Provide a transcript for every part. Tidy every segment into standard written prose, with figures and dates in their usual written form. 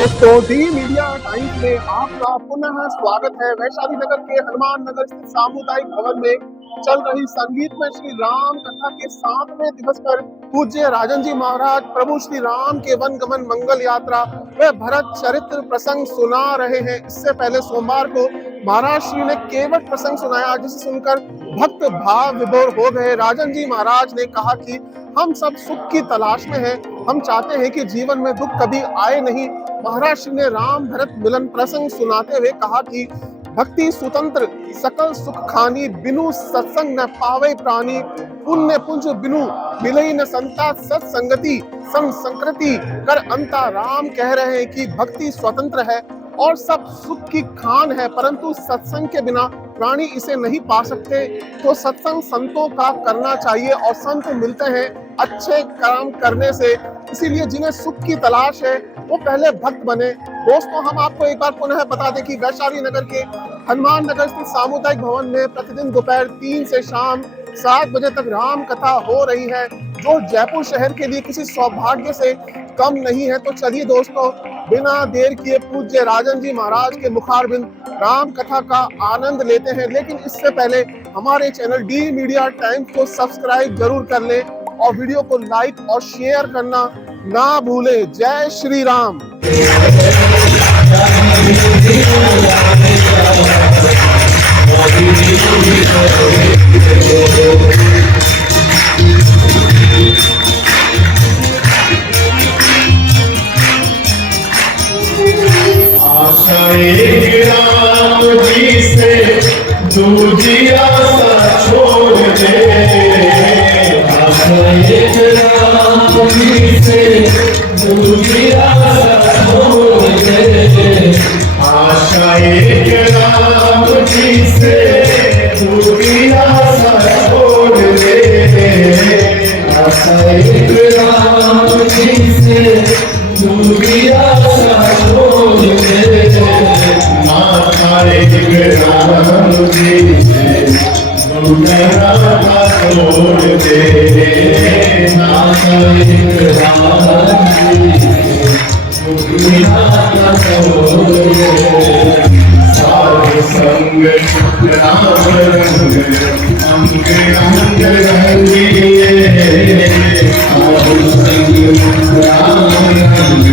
तो D media times में आपका पुनः स्वागत है। वैशाली नगर के हनुमान नगर स्थित सामुदायिक भवन में चल रही संगीत में श्री राम कथा के 7वें दिवस पर पूज्य राजन जी महाराज प्रभु श्री राम के वन गमन मंगल यात्रा व भरत चरित्र प्रसंग सुना रहे हैं। इससे पहले सोमवार को महाराज श्री ने केवट प्रसंग सुनाया, जिसे सुनकर भक्त भाव विभोर हो गए। राजन जी महाराज ने कहा कि हम सब सुख की तलाश में हैं, हम चाहते हैं कि जीवन में दुख कभी आए नहीं। महाराज श्री ने राम भरत मिलन प्रसंग सुनाते हुए कहा कि भक्ति स्वतंत्र सकल सुख खानी, बिनु सत्संग न पावे प्राणी, पुण्य पुंज बिनु मिलई न संता, सत्संगति संकृति कर अंता। राम कह रहे हैं कि भक्ति स्वतंत्र है और सब सुख की खान है, परंतु सत्संग के बिना प्राणी इसे नहीं पा सकते। तो सत्संग संतों का करना चाहिए और संत मिलते हैं अच्छे काम करने से। इसीलिए जिन्हें सुख की तलाश है वो पहले भक्त बने। दोस्तों, हम आपको एक बार पुनः बता दें कि वैशाली नगर के हनुमान नगर स्थित सामुदायिक भवन में प्रतिदिन दोपहर 3 से शाम 7 बजे तक राम कथा हो रही है, जो जयपुर शहर के लिए किसी सौभाग्य से कम नहीं है। तो चलिए दोस्तों, बिना देर किए पूज्य राजन जी महाराज के मुखारबिंद राम कथा का आनंद लेते हैं। लेकिन इससे पहले हमारे चैनल डी मीडिया टाइम्स को सब्सक्राइब जरूर कर लें और वीडियो को लाइक और शेयर करना ना भूलें। जय श्री राम। राम जी से दूजी आशा छोड़ दे, राम जी से दूजी आशा छोड़ दे, आशा एक राम जी से दूजी आशा छोड़ दे, आशा एक राम जी से दूजी आशा छोड़ दे, माता एक राम जी से दूसरा छोड़ दे, माता एक राम जी से दूसरा छोड़ दे, साध संग राम रंग अंग अंग रंगिए, साध संग राम रंग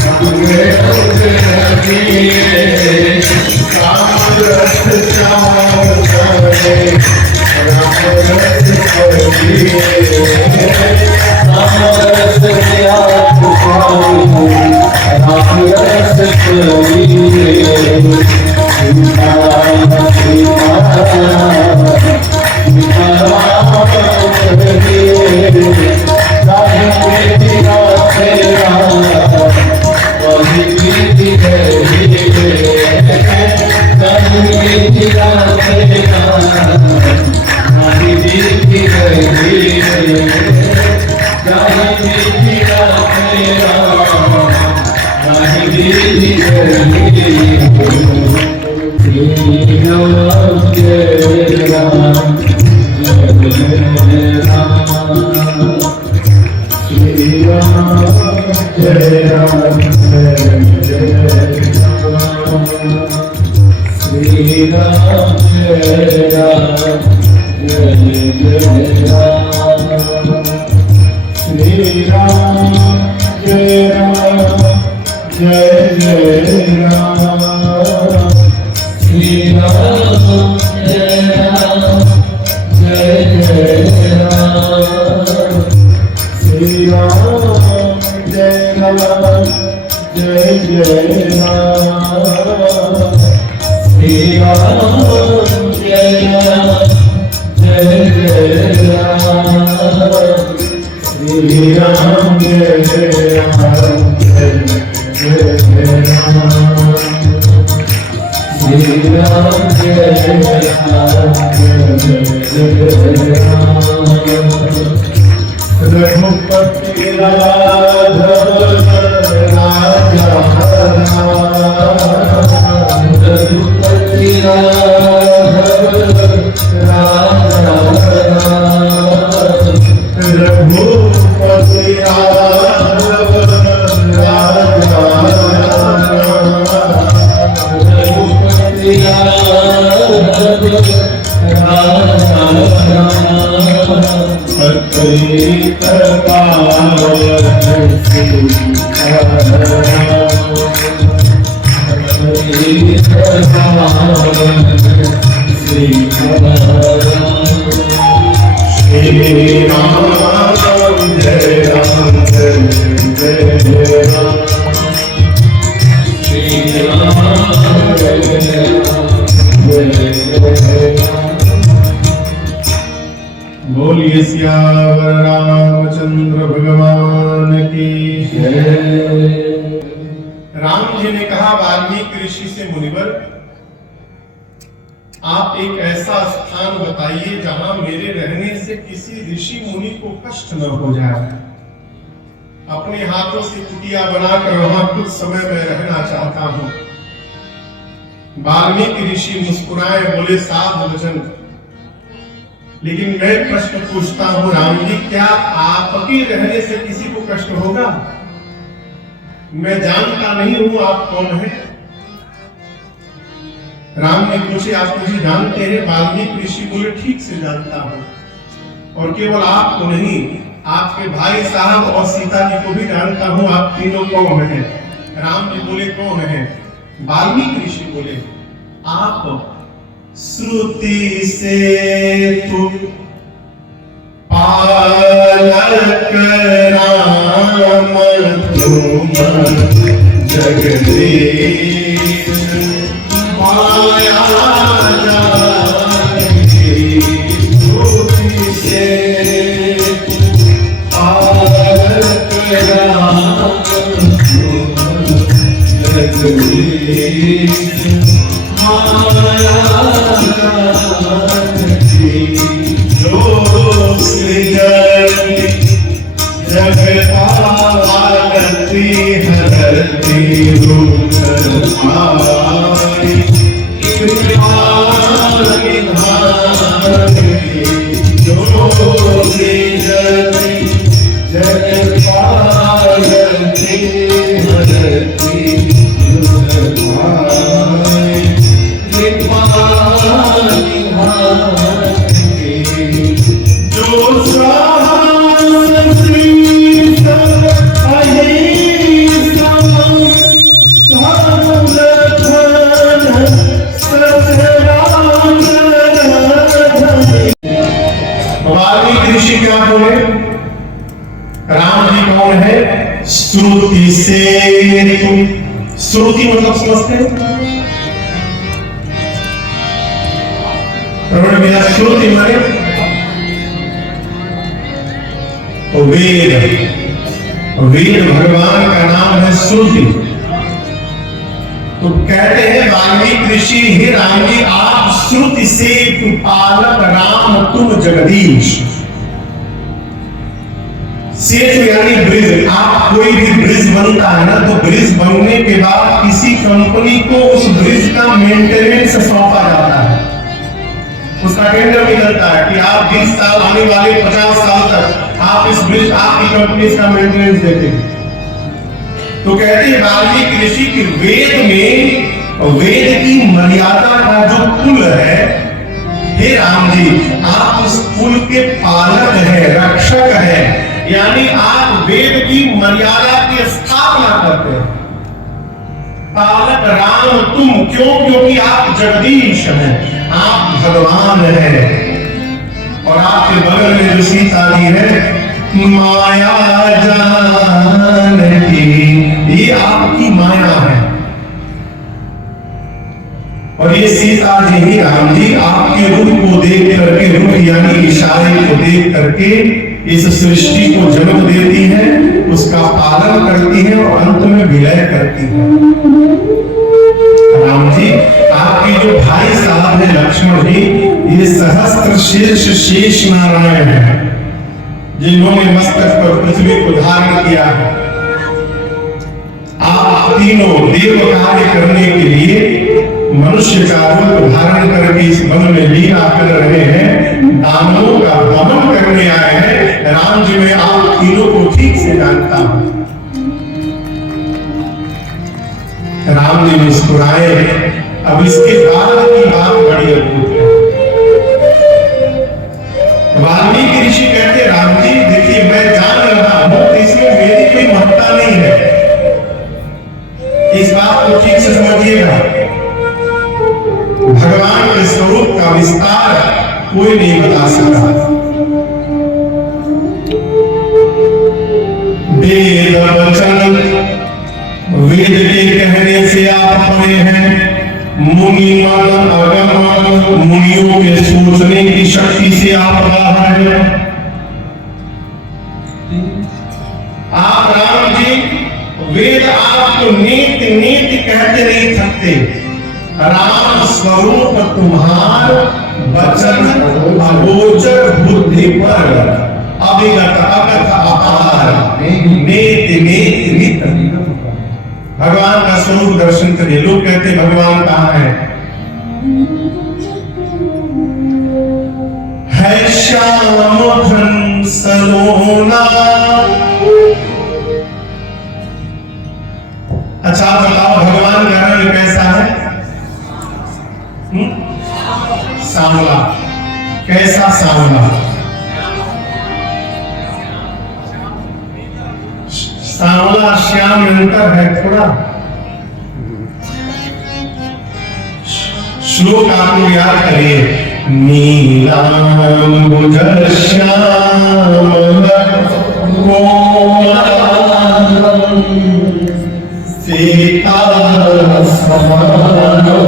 अंग अंग रंगिए, राम रस चार करे, राम रस करिए, राम रस त्याग पाए, राम रस करिए, सीताराम सीताराम सीताराम करिए, राधे राधे राम वही गीत करिए, राधे राधे राम वही गीत करिए, राधे राधे राम वही गीत करिए, श्री राम जय राम जय राम, श्री राम जय राम जय राम, श्री राम जय राम जय राम, श्री राम जय राम जय जय राम, श्री राम जय राम जय जय राम, श्री राम जय राम जय जय राम, श्री राम जय राम जय जय राम, श्री राम जय राम जय जय राम, श्री राम जय राम, रघुपति राघव राजा रघुपति राघव राजा रघुपति राघव राजा बोलिए सियावर रामचंद्र भगवान की जय। राम जी ने कहा वाल्मीकि ऋषि से, मुनिवर आप एक ऐसा स्थान बताइए जहां मेरे रहने से किसी ऋषि मुनि को कष्ट न हो जाए। अपने हाथों से कुटिया बनाकर वहां कुछ समय में रहना चाहता हूं। वाल्मीकि ऋषि मुस्कुराए, बोले साधु वचन, लेकिन मैं प्रश्न पूछता हूं राम जी, क्या आपके रहने से किसी को कष्ट होगा? मैं जानता नहीं हूं आप कौन हैं। राम ने पूछे, आप मुझे जानते हैं? वाल्मीकि ऋषि बोले, ठीक से जानता हूं, और केवल आपको नहीं, आपके भाई साहब और सीता जी को भी जानता हूं। आप तीनों कौन हैं? राम जी बोले, कौन है? वाल्मीकि ऋषि बोले, आप श्रुति से तुम पालक राम तुम जगदीश, माया जानकी श्रुति से पालक राम तुम जगदीश, श्रुति से तुम, श्रुति मतलब समझते हैं? मेरा श्रुति माने वेद, वेद भगवान का नाम है श्रुति। तो कहते हैं वाल्मीकि ऋषि, हे राम जी, आप श्रुति से पालक राम तुम जगदीश। सेतु यानी ब्रिज। आप कोई भी ब्रिज बनता है ना, तो ब्रिज बनने के बाद किसी कंपनी को उस ब्रिज का मेंटेनेंस सौंपा जाता है, उसका टेंडर निकलता है कि आप 20 साल, आने वाले 50 साल तक आप इस ब्रिज, आपकी कंपनी इसका मेंटेनेंस देते हैं। तो कहते हैं वाल्मीकि ऋषि की वेद में, वेद की मर्यादा का जो पुल है, हे राम जी, आप उस पुल के पालक है, रक्षक है, यानी आप वेद की मर्यादा की स्थापना करते हैं। पालक राम तुम, क्यों? क्योंकि आप जगदीश हैं, आप भगवान हैं। और आपके बगल में जो सीता जी है, माया जानकी, ये आपकी माया है। और ये सीता जी ही राम जी आपके रूप को देख करके, रूप यानी इशारे को देख करके इस सृष्टि को जन्म देती है, उसका पालन करती है और अंत में विलय करती है। राम जी, आपके जो भाई साहब है लक्ष्मण जी, ये सहस्त्र शीर्ष शेष नारायण है, जिन्होंने मस्तक पर पृथ्वी को धारण किया है। आप तीनों देव कार्य करने के लिए मनुष्य का रूप धारण करके इस वन में लीला कर रहे हैं, दानवों का दमन करने आए हैं। राम जी, मैं आप तीनों को ठीक से जानता हूं। राम जी मुस्कुराए। अब इसके बाद की बात बड़ी अद्भुत है। वाल्मीकि ऋषि कहते, राम जी देखिए, मैं जान रहा हूं, इसमें मेरी कोई महत्ता नहीं है, इस बात को ठीक से समझिएगा। भगवान के स्वरूप का विस्तार कोई नहीं बता सकता। वेद वचन, वेद के कहने से आप पढ़े हैं, मुनि मन अगम, मुनियों के सोचने की शक्ति से आप बाहर हैं। आप राम जी वेद आपको नीति नीति कहते नहीं सकते। राम स्वरूप तुम्हार वचन अगोचर बुद्धि पर अभिगत अगत अपार नीति नीति नित। भगवान का स्वरूप दर्शन करिए। लोग कहते भगवान कहाँ है श्याम घन सलोना। अच्छा बताओ भगवान का रंग कैसा है? सांवला। कैसा सांवला? सांवला श्याम अंतर है थोड़ा। श्लोक आप लोग याद करिए। नीलांबुज श्याम सीता समानो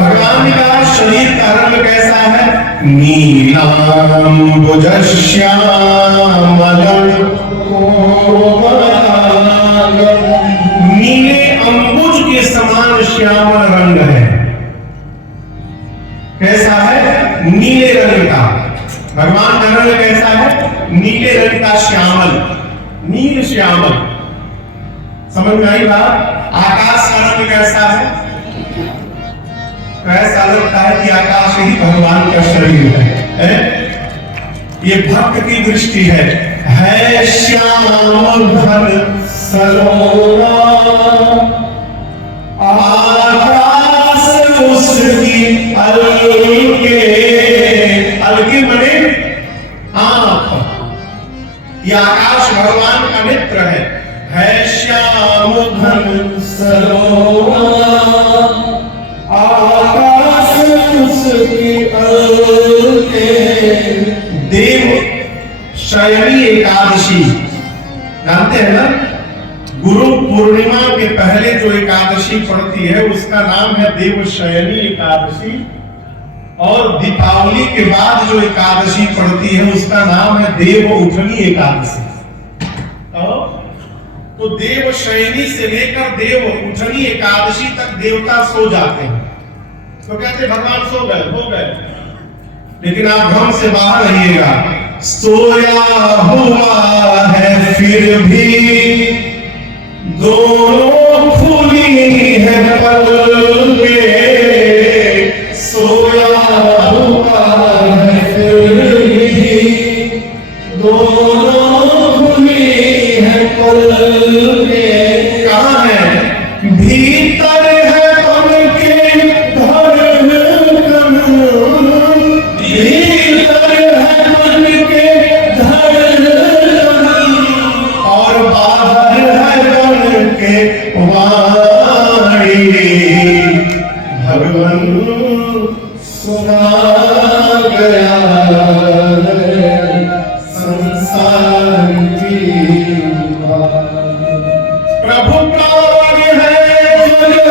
भगवान का शरीर का रंग कैसा है? नीलांबुज श्यामल। नीले अंबुज के समान श्यामल रंग है। कैसा है? नीले रंग का। भगवान का रंग कैसा है? नीले रंग का श्यामल, नील श्यामल। समझ में आई बात? आकाश का रंग कैसा है? ऐसा लगता है कि आकाश ही भगवान का शरीर है। ये भक्त की दृष्टि है श्याम घन सलोना। आकाश उसकी अलके, अलके बने आंख। ये आकाश भगवान का मित्र है श्याम घन सलोना। आकाश उसकी अलके। देव शयनी एकादशी जानते हैं ना? गुरु पूर्णिमा के पहले जो एकादशी पड़ती है उसका नाम है देव शयनी एकादशी। और दीपावली के बाद जो एकादशी पड़ती है उसका नाम है देव उठनी एकादशी। तो देव शयनी से लेकर देव उठनी एकादशी तक देवता सो जाते हैं। तो कहते भगवान सो गए, हो गए। लेकिन आप भ्रम से बाहर रहिएगा। सोया हुआ है फिर भी दोनों खुली है पलकें। सोया हुआ है फिर भी दोनों खुली है पलकें। कहाँ है? भीतर है उनके धड़कन, भीतर है उनके धड़कन, और बाहर है उनके वाणी। भगवान सुना गया संसार की प्रभु प्राण है जगत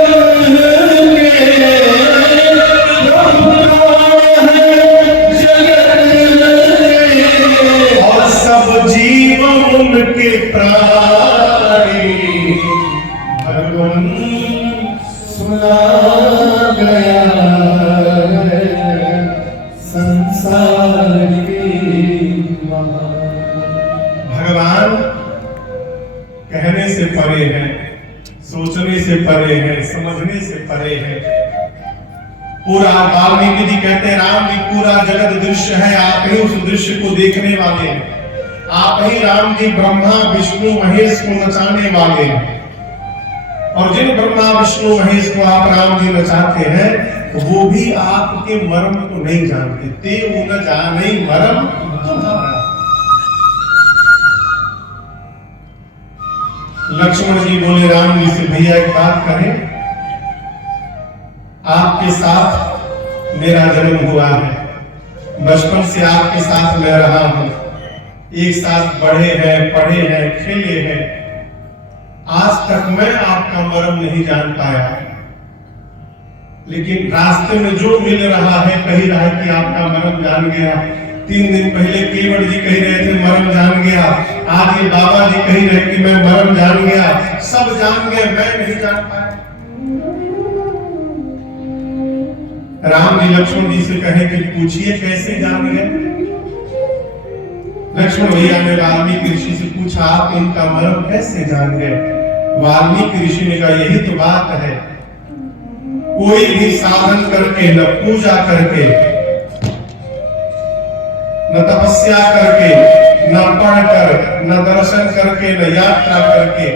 के, प्रभु प्राण है जगत के, और सब जीव उनके प्राणी। भगवान सुना गया संसार की। भगवान कहने से परे है, सोचने से परे है, समझने से परे है। पूरा वाल्मीकि जी कहते हैं राम जी पूरा जगत दृश्य है, आप ही उस दृश्य को देखने वाले हैं। आप ही राम जी ब्रह्मा विष्णु महेश को नचाने वाले हैं। और जिन ब्रह्मा विष्णु महेश को आप राम जी नचाते हैं वो भी आपके मर्म को नहीं जानते। ते न जाने मर्म तुम्हारा। लक्ष्मण जी बोले राम जी से, भैया एक बात करें, आपके साथ मेरा जन्म हुआ है, बचपन से आपके साथ मैं रहा हूं, एक साथ बढ़े हैं, पढ़े हैं, खेले हैं, आज तक मैं आपका मर्म नहीं जान पाया। लेकिन रास्ते में जो मिल रहा है कह रहा है कि आपका मर्म जान गया। 3 दिन पहले केवट जी कह रहे थे मर्म जान गया, आज ये बाबा जी कह रहे कि मैं मर्म जान गया। सब जान गए, मैं नहीं जान पाया। राम जी लक्ष्मण जी से कहे कि पूछिए कैसे जान गए। लक्ष्मण भैया ने वाल्मीकि ऋषि से पूछा, आप इनका मर्म कैसे जान गए। वाल्मीकि ऋषि ने कहा, यही तो बात है, कोई भी साधन करके, न पूजा करके, न तपस्या करके, न पढ़कर, न दर्शन करके, न यात्रा करके,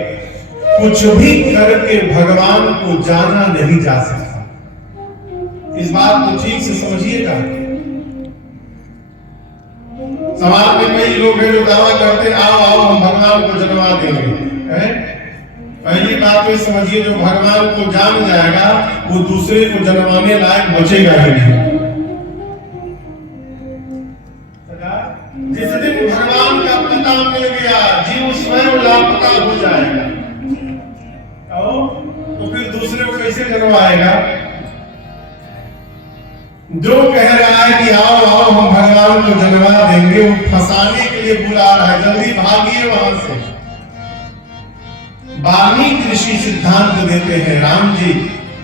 कुछ भी करके भगवान को जाना नहीं जा सकता। इस बात को ठीक से समझिएगा। समाज में कई लोग हैं जो दावा करते हैं, आओ आओ हम भगवान को जन्मा देंगे। पहली बात तो समझिए, जो भगवान को जान जाएगा वो दूसरे को जन्माने लायक बचेगा ही नहीं। जिस दिन भगवान का पता मिल गया, जीव स्वयं लापता हो जाएगा, तो फिर दूसरे को कैसे जन्माएगा। जो कह रहा है कि आओ आओ हम भगवान को जन्मा देंगे, वो फंसाने के लिए बुला रहा है, जल्दी भागिए वहां से। वाल्मीकि ऋषि सिद्धांत देते हैं, राम जी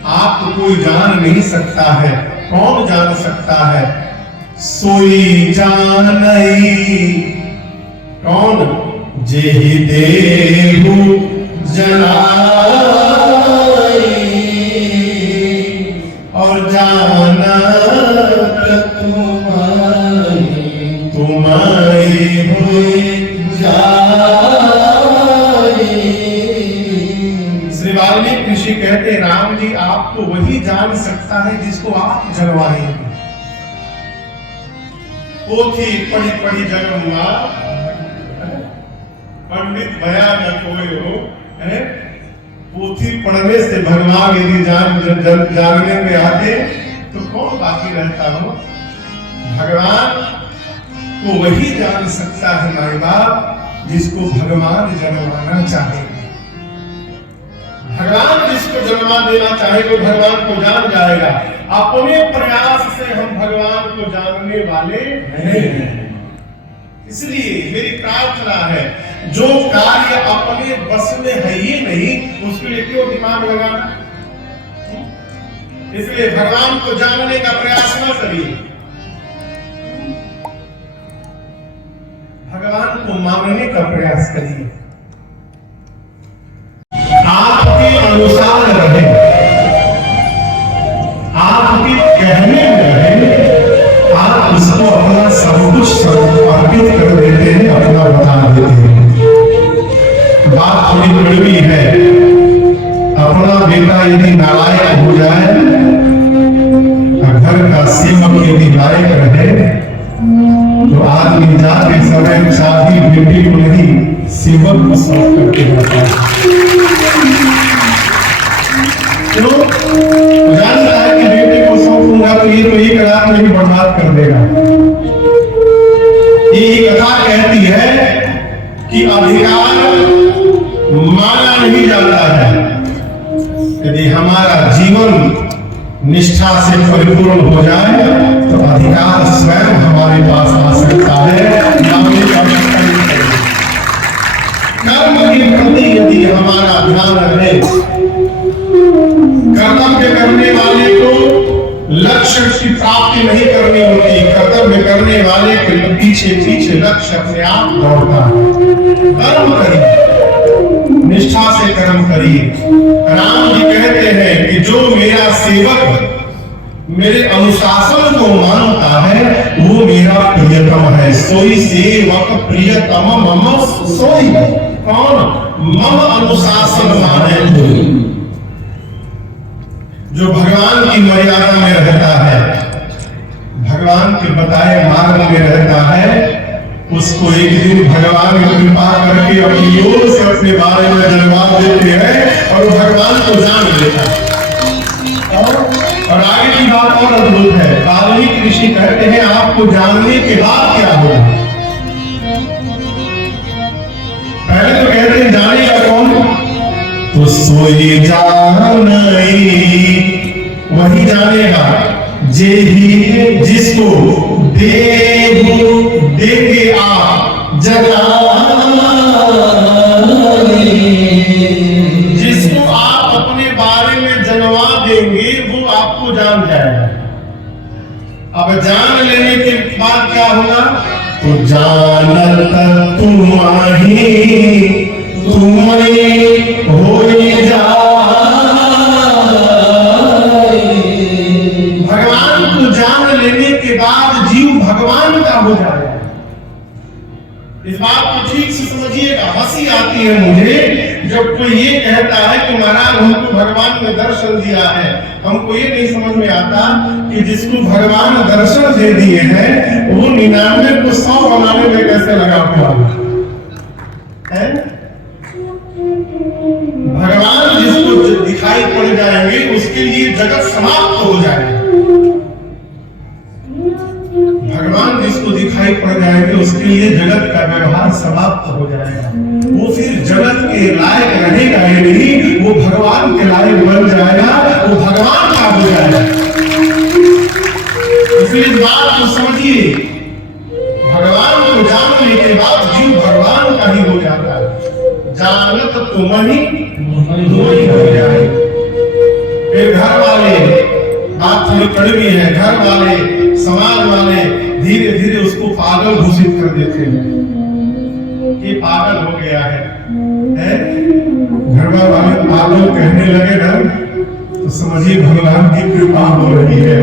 आपको कोई जान नहीं सकता है। कौन जान सकता है। सोई जानई कौन, जेहि देहु जनाई और जाना तुम्हारी हुई श्री वाल्मीकि ऋषि कहते, राम जी आपको वही जान सकता है जिसको आप जन्माएंगे। पोथी पढ़ी पढ़ी जन्मा, पंडित भया न कोई हो। पोथी पढ़ने से भगवान यदि जानने में आते तो कौन बाकी रहता हो। भगवान को वही जान सकता है माई बाप जिसको भगवान जन्माना चाहे। भगवान जिसको जन्मा देना चाहे वो भगवान को जान जाएगा। अपने प्रयास से हम भगवान को जानने वाले नहीं हैं। इसलिए मेरी प्रार्थना है, जो कार्य अपने बस में है ही नहीं उसके लिए क्यों दिमाग लगाना। इसलिए भगवान को जानने का प्रयास न करिए, भगवान को मानने का प्रयास करिए। आपके अनुसार रहे, आपके कहने में रहे, आप उसको अपना सब कुछ समर्पित कर देते हैं, अपना बता देते हैं। बात थोड़ी कड़वी है। अपना बेटा यदि नालायक हो जाए, घर का सेवक यदि लायक रहे, तो आदमी जाते समय शादी बेटी को नहीं सेवक को सौंप करके जाता है। तो जानता है कि बेटे को सौंपूंगा तो ये एक रात में भी बर्बाद कर देगा। ये कथा कहती है कि अधिकार माना नहीं जाता है। यदि हमारा जीवन निष्ठा से परिपूर्ण हो जाए तो अधिकार स्वयं हमारे पास आ सकता है। कर्म के प्रति यदि हमारा ध्यान रहे, कर्तव्य करने वाले को लक्ष्य की प्राप्ति नहीं करनी होती, कर्तव्य करने वाले के पीछे पीछे लक्ष्य अपने आप दौड़ता है। कर्म करिए, निष्ठा से कर्म करिए। राम जी कहते हैं कि जो मेरा सेवक मेरे अनुशासन को मानता है, वो मेरा प्रियतम है। सोई सेवक प्रियतम मम सोई। कौन? मम अनुशासन माने कोई, जो भगवान की मर्यादा में रहता है, भगवान के बताए मार्ग में रहता है, उसको एक दिन भगवान कृपा करके अपनी ओर से अपने बारे में जवाब देते हैं और भगवान को जान लेता है। और आगे की बात और अद्भुत है। वाल्मीकि ऋषि कहते हैं आपको जानने के बाद क्या होगा। पहले तो कहते हैं जानेगा कौन? तो सोई जानई, वही जानेगा जे ही जिसको देंगे आप जिसको आप अपने बारे में जनवा देंगे वो आपको जान जाएगा। अब जान लेने के बाद क्या होगा? तो जानत तुम्हारी तुम्हें हो जा। भगवान को जान लेने के बाद जीव भगवान का हो जाएगा। इस बात को ठीक से समझिएगा। हंसी आती है मुझे जब कोई ये कहता है कि महाराज हमको भगवान ने दर्शन दिया है। हमको ये नहीं समझ में आता कि जिसको भगवान दर्शन दे दिए हैं वो 99 को 100 बनाने में कैसे लगा हुआ है। भगवान जिसको दिखाई पड़ जाएंगे उसके लिए जगत समाप्त हो जाएगा। भगवान जिसको दिखाई पड़ जाएंगे उसके लिए जगत का व्यवहार समाप्त हो जाएगा। वो फिर जगत के लायक रहेगा ही नहीं, वो भगवान के लायक बन जाएगा, वो भगवान का हो जाएगा। इसलिए इस बात को समझिए, भगवान को जानने के बाद जीव भगवान का ही हो जाता है। जानत तुम ही हो जाए। फिर घर वाले, बात थोड़ी कड़वी है, घर वाले समाज वाले धीरे धीरे उसको पागल घोषित कर देते हैं कि पागल हो गया है? घर वाले पागल कहने लगे ना तो समझिए भगवान की कृपा हो रही है।